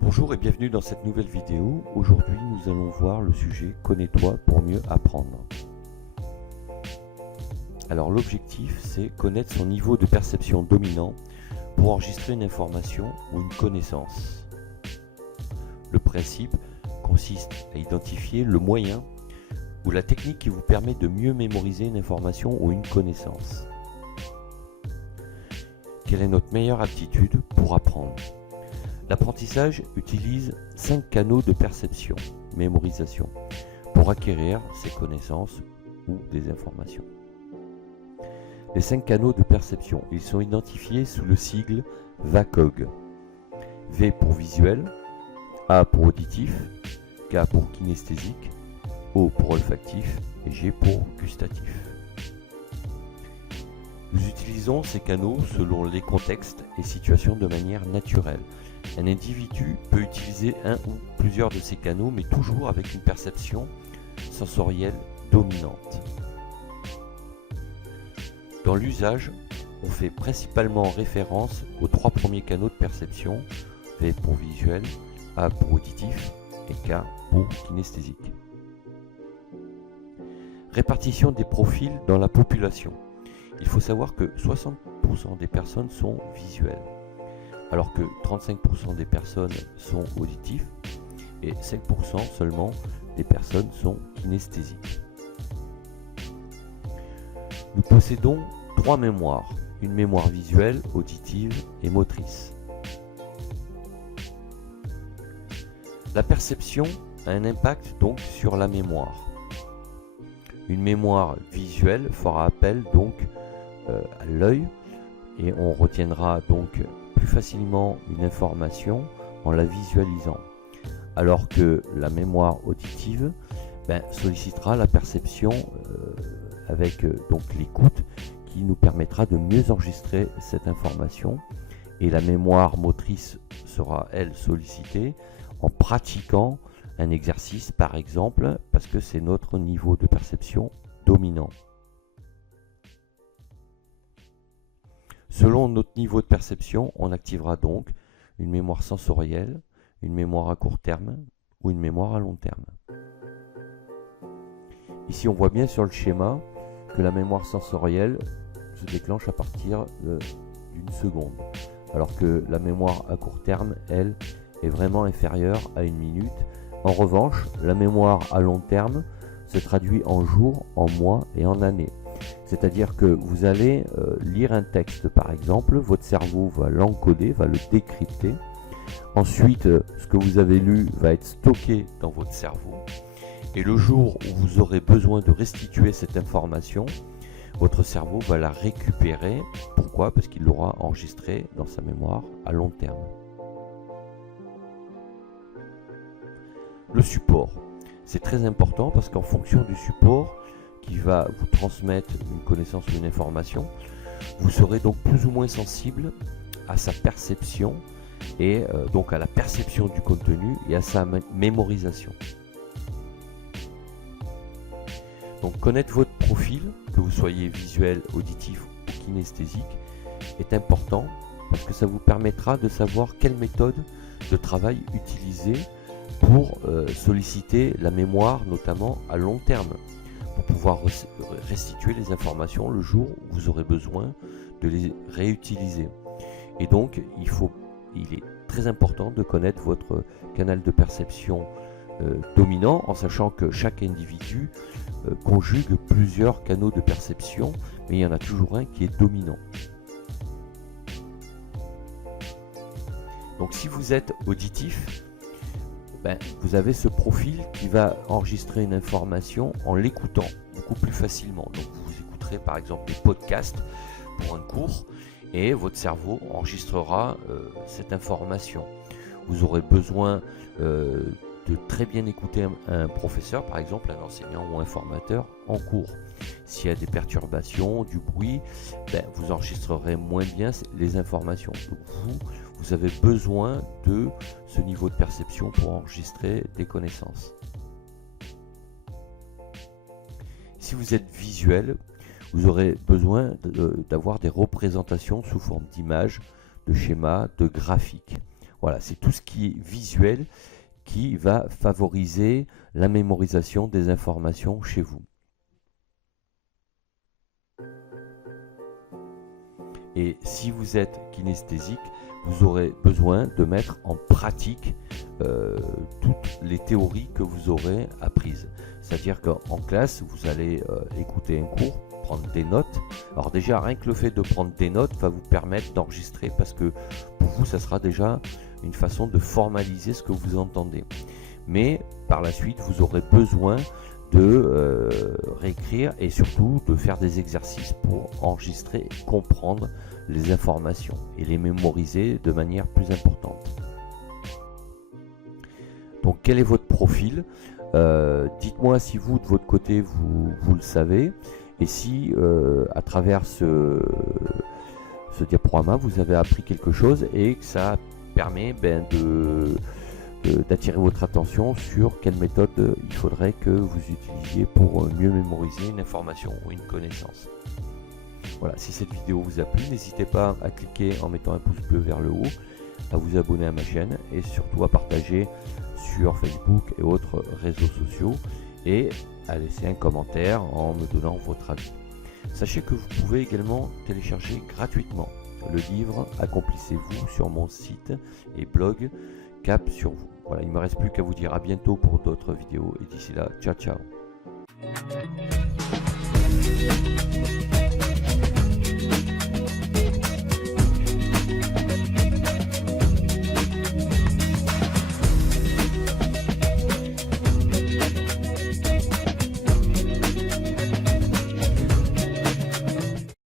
Bonjour et bienvenue dans cette nouvelle vidéo. Aujourd'hui, nous allons voir le sujet « Connais-toi pour mieux apprendre ». Alors l'objectif, c'est connaître son niveau de perception dominant pour enregistrer une information ou une connaissance. Le principe consiste à identifier le moyen ou la technique qui vous permet de mieux mémoriser une information ou une connaissance. Quelle est notre meilleure aptitude pour apprendre ? L'apprentissage utilise 5 canaux de perception, mémorisation, pour acquérir ces connaissances ou des informations. Les 5 canaux de perception, ils sont identifiés sous le sigle VACOG. V pour visuel, A pour auditif, K pour kinesthésique, O pour olfactif et G pour gustatif. Nous utilisons ces canaux selon les contextes et situations de manière naturelle. Un individu peut utiliser un ou plusieurs de ces canaux, mais toujours avec une perception sensorielle dominante. Dans l'usage, on fait principalement référence aux 3 premiers canaux de perception, V pour visuel, A pour auditif et K pour kinesthésique. Répartition des profils dans la population. Il faut savoir que 60% des personnes sont visuelles, alors que 35% des personnes sont auditifs et 5% seulement des personnes sont kinesthésiques. Nous possédons 3 mémoires, une mémoire visuelle, auditive et motrice. La perception a un impact donc sur la mémoire. Une mémoire visuelle fera appel donc à l'œil et on retiendra donc plus facilement une information en la visualisant, alors que la mémoire auditive sollicitera la perception avec donc l'écoute qui nous permettra de mieux enregistrer cette information, et la mémoire motrice sera elle sollicitée en pratiquant un exercice par exemple, parce que c'est notre niveau de perception dominant. Selon notre niveau de perception, on activera donc une mémoire sensorielle, une mémoire à court terme ou une mémoire à long terme. Ici, on voit bien sur le schéma que la mémoire sensorielle se déclenche à partir d'une seconde, alors que la mémoire à court terme, elle, est vraiment inférieure à 1 minute. En revanche, la mémoire à long terme se traduit en jours, en mois et en années. C'est-à-dire que vous allez lire un texte par exemple, votre cerveau va l'encoder, va le décrypter. Ensuite, ce que vous avez lu va être stocké dans votre cerveau. Et le jour où vous aurez besoin de restituer cette information, votre cerveau va la récupérer. Pourquoi ? Parce qu'il l'aura enregistrée dans sa mémoire à long terme. Le support, c'est très important parce qu'en fonction du support qui va vous transmettre une connaissance ou une information, vous serez donc plus ou moins sensible à sa perception et donc à la perception du contenu et à sa mémorisation. Donc connaître votre profil, que vous soyez visuel, auditif ou kinesthésique, est important parce que ça vous permettra de savoir quelle méthode de travail utiliser pour solliciter la mémoire, notamment à long terme, pour pouvoir restituer les informations le jour où vous aurez besoin de les réutiliser. Et donc, il est très important de connaître votre canal de perception dominant, en sachant que chaque individu conjugue plusieurs canaux de perception, mais il y en a toujours un qui est dominant. Donc si vous êtes auditif, vous avez ce profil qui va enregistrer une information en l'écoutant beaucoup plus facilement. Donc vous écouterez par exemple des podcasts pour un cours et votre cerveau enregistrera cette information. Vous aurez besoin de très bien écouter un professeur, par exemple un enseignant ou un formateur en cours. S'il y a des perturbations, du bruit, vous enregistrerez moins bien les informations. Donc vous avez besoin de ce niveau de perception pour enregistrer des connaissances. Si vous êtes visuel, vous aurez besoin d'avoir des représentations sous forme d'images, de schémas, de graphiques. Voilà, c'est tout ce qui est visuel qui va favoriser la mémorisation des informations chez vous. Et si vous êtes kinesthésique, vous aurez besoin de mettre en pratique toutes les théories que vous aurez apprises. C'est-à-dire qu'en classe, vous allez écouter un cours, prendre des notes. Alors déjà, rien que le fait de prendre des notes va vous permettre d'enregistrer, parce que pour vous, ça sera déjà une façon de formaliser ce que vous entendez. Mais par la suite, vous aurez besoin de réécrire et surtout de faire des exercices pour enregistrer, comprendre les informations et les mémoriser de manière plus importante. Donc quel est votre profil? Dites-moi si vous, de votre côté, vous le savez, et si à travers ce diaporama, vous avez appris quelque chose et que ça permet d'attirer votre attention sur quelle méthode il faudrait que vous utilisiez pour mieux mémoriser une information ou une connaissance. Voilà, si cette vidéo vous a plu, n'hésitez pas à cliquer en mettant un pouce bleu vers le haut, à vous abonner à ma chaîne et surtout à partager sur Facebook et autres réseaux sociaux et à laisser un commentaire en me donnant votre avis. Sachez que vous pouvez également télécharger gratuitement le livre Accomplissez-vous sur mon site et blog Cap sur vous. Voilà, il ne me reste plus qu'à vous dire à bientôt pour d'autres vidéos et d'ici là, ciao ciao.